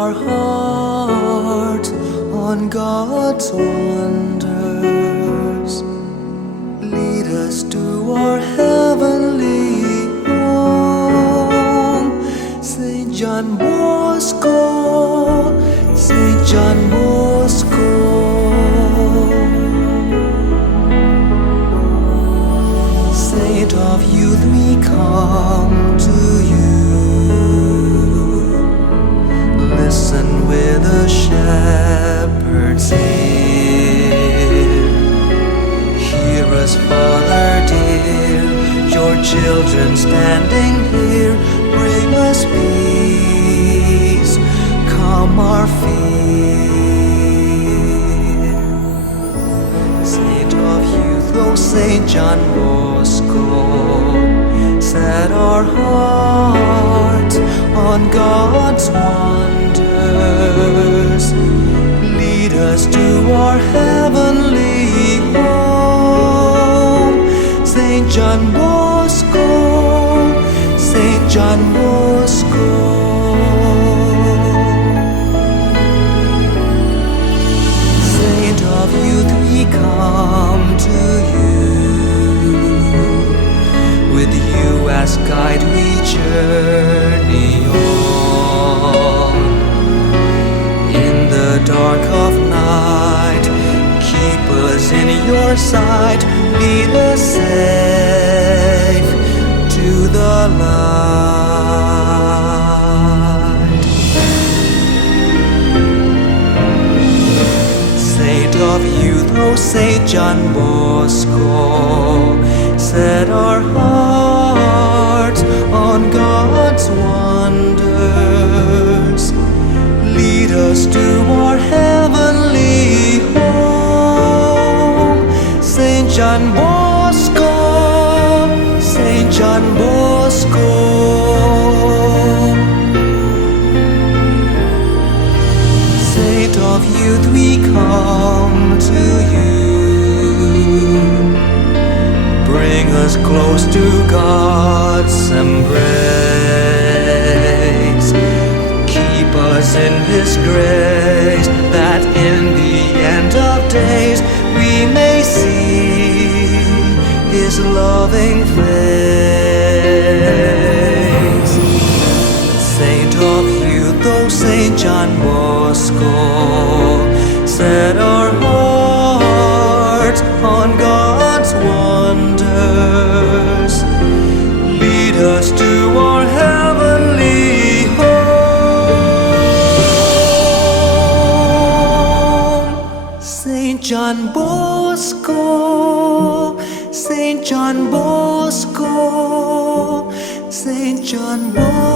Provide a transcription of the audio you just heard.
our heart on God's wonders. Lead us to our heavenly home. Saint John Bosco, Saint John Bosco. Saint of youth, we come to you. Listen with a shepherd's ear. Hear us, Father dear, your children standing here. Bring us peace, calm our fear. Saint of youth, oh Saint John Bosco, set our heart on God's wonders. Lead us to our heavenly home. Saint John Bosco, Saint John Bosco. Saint of youth, we come to you. With you as guide we journey on. In the dark of night, keep us in your sight. Lead us safe to the light. Saint of youth, oh Saint John Bosco, set our heart on God's wonders. Lead us to our heavenly home. Saint John Bosco, Saint John Bosco. Saint of youth, we come to you. Bring us close to God's embrace. Keep us in His grace, that in the end of days we may see His loving face. Saint of youth, oh Saint John Bosco, set our hearts on God's wonders. Lead us to our heavenly home. Saint John Bosco, Saint John Bosco, Saint John Bosco.